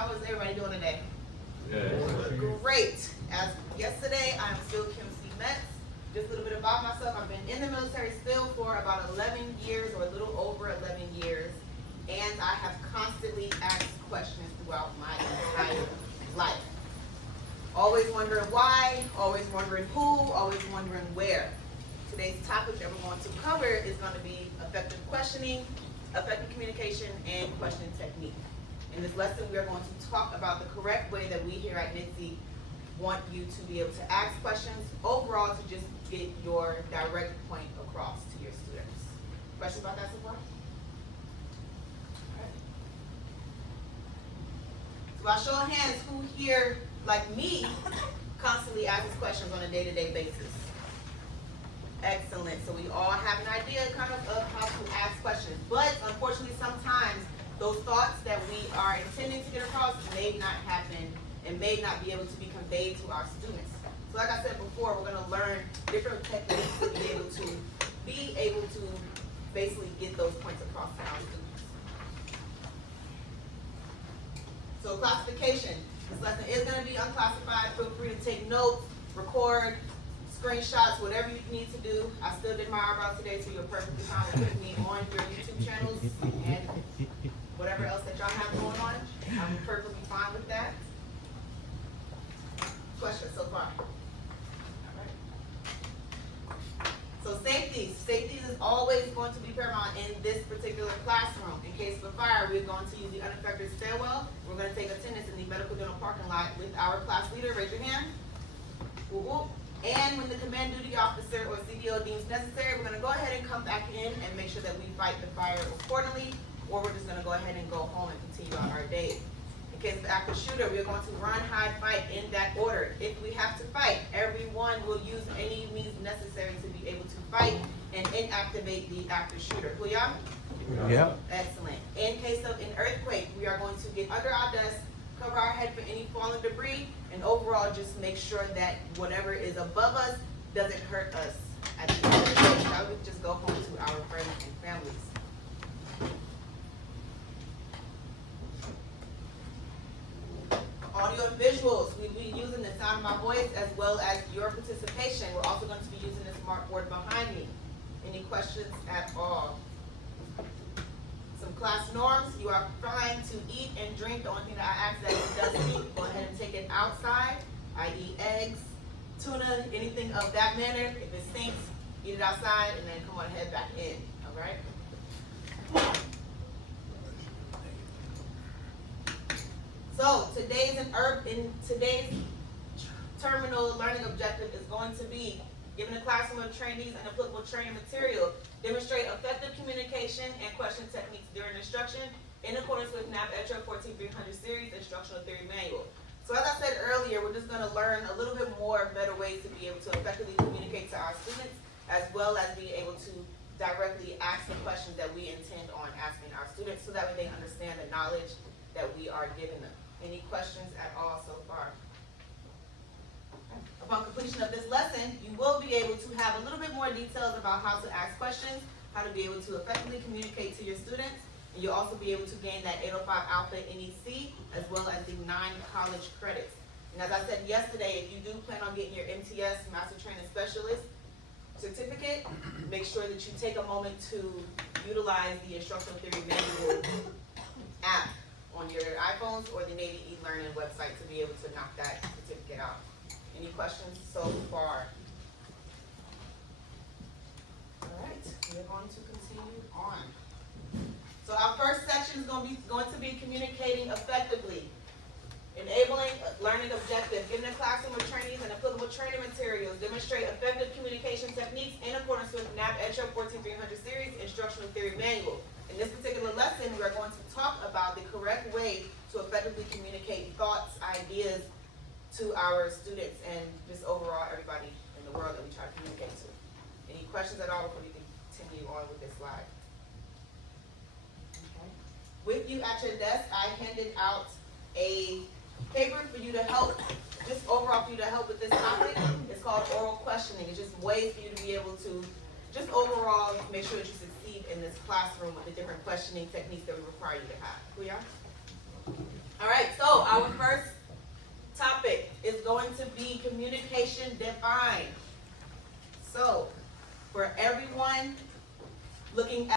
How is everybody doing today? Good. Great. As yesterday, I'm still Kim C. Metz. Just a little bit about myself. I've been in the military still for about 11 years or a little over 11 years. And I have constantly asked questions throughout my entire life. Always wondering why, always wondering who, always wondering where. Today's topic that we're going to cover is going to be effective questioning, effective communication, and questioning technique. In this lesson, we are going to talk about the correct way that we here at NITSE want you to be able to ask questions overall to just get your direct point across to your students. Questions about that so far? So by show of hands, who here, like me, constantly asks questions on a day-to-day basis? Excellent. So we all have an idea kind of how to ask questions. But unfortunately, sometimes those thoughts that we are intending to get across may not happen and may not be able to be conveyed to our students. So like I said before, we're going to learn different techniques to be able to basically get those points across to our students. So classification. This lesson is going to be unclassified. Feel free to take notes, record, screenshots, whatever you need to do. I still did my eyebrows today, so you're perfectly fine with putting me on your YouTube channels and whatever else that y'all have going on. I'm perfectly fine with that. Questions so far? All right. So safety. Safety is always going to be paramount in this particular classroom. In case of a fire, we're going to use the unaffected stairwell. We're going to take attendance in the medical dental parking lot with our class leader. Raise your hand. Woo woo. And when the command duty officer or CDO deems necessary, we're going to go ahead and come back in and make sure that we fight the fire accordingly, or we're just going to go ahead and go home and continue on our day. In case of active shooter, we're going to run, hide, fight in that order. If we have to fight, everyone will use any means necessary to be able to fight and inactivate the active shooter. Will y'all? Yeah. Excellent. In case of an earthquake, we are going to get under our desk, cover our head for any falling debris, and overall just make sure that whatever is above us doesn't hurt us at the end of the day. Now we can just go home to our friends and families. Audio and visuals. We'll be using the sound of my voice as well as your participation. We're also going to be using the smart board behind me. Any questions at all? Some class norms. You are fine to eat and drink. The only thing that I ask that it does eat, go ahead and take it outside, i.e. eggs, tuna, anything of that manner. If it stinks, eat it outside and then come on head back in. All right? So today's terminal learning objective is going to be given a classroom of trainees and applicable training material, demonstrate effective communication and question techniques during instruction in accordance with NAP ETRA 14300 series instructional theory manual. So as I said earlier, we're just going to learn a little bit more better ways to be able to effectively communicate to our students, as well as be able to directly ask the questions that we intend on asking our students, so that way they understand the knowledge that we are giving them. Any questions at all so far? Upon completion of this lesson, you will be able to have a little bit more details about how to ask questions, how to be able to effectively communicate to your students, and you'll also be able to gain that 805 Alpha NEC, as well as the 9 college credits. And as I said yesterday, if you do plan on getting your MTS, Master Training Specialist certificate, make sure that you take a moment to utilize the Instructional Theory Manual app on your iPhones or the Navy e-learning website to be able to knock that certificate out. Any questions so far? All right, we're going to continue on. So our first section is going to be communicating effectively, enabling learning objectives, giving a classroom of trainees and applicable training materials, demonstrate effective communication techniques in accordance with NAP ETRA 14300 series instructional theory manual. In this particular lesson, we are going to talk about the correct way to effectively communicate thoughts, ideas to our students and just overall everybody in the world that we try to communicate to. Any questions at all before we continue on with this slide? Okay. With you at your desk, I handed out a paper for you to help, just overall for you to help with this topic. It's called oral questioning. It's just ways for you to be able to just overall make sure that you succeed in this classroom with the different questioning techniques that we require you to have. All right, so going to be communication defined. So, for everyone looking at